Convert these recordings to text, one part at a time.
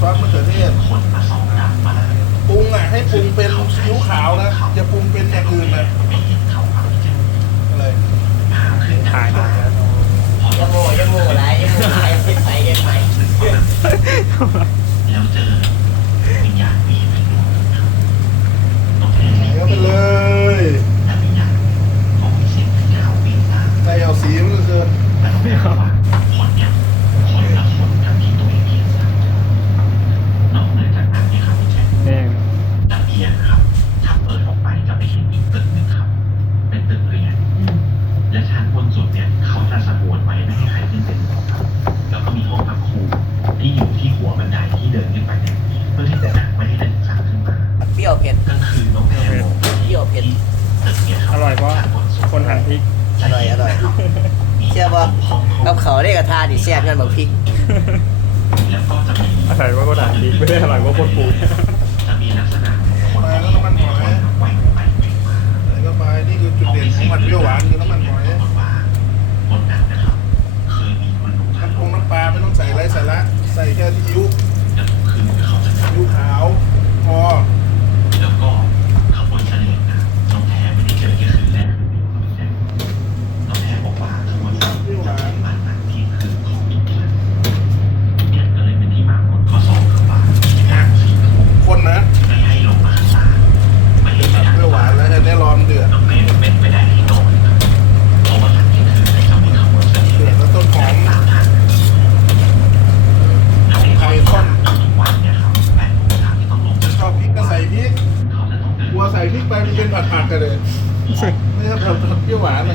ซอสมะเขือเทศปรุงอะให้ปรุงเป็นผิวขาวนะจะปรุงเป็นอย่างอื่นนะอะไรขายได้ยังโง่ยังโง่ไรยังโง่ไรยังเป็นไปยังไปแล้วเจอวิญญาณมี อร่อยอร่อยเชื่อป่ะกับเขาได้กระทาดิแซ่บกันแบบพริกอร่อยกว่าคนอ่าดีไม่ได้อร่อยกว่าคนปูมีไปแล้วก็มันหอยไปนี่คือจุดเด่นของมันโยก 是，那要不要不要玩了？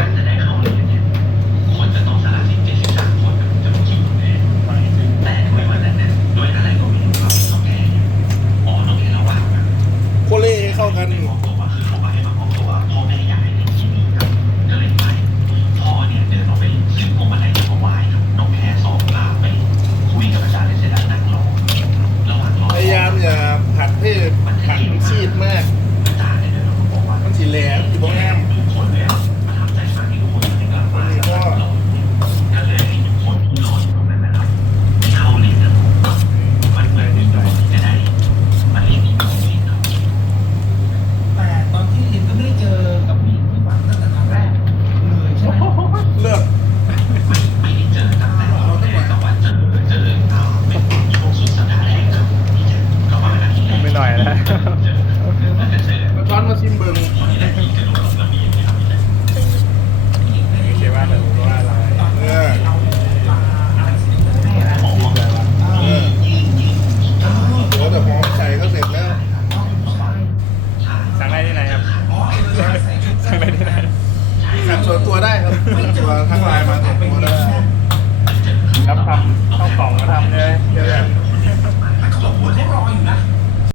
ตัวทั้งลายมาต่งตัวได้รับทำเข้ากล่องก็ทำเลยเดี๋ยวเขาบอกว่าเขารออยู่นะ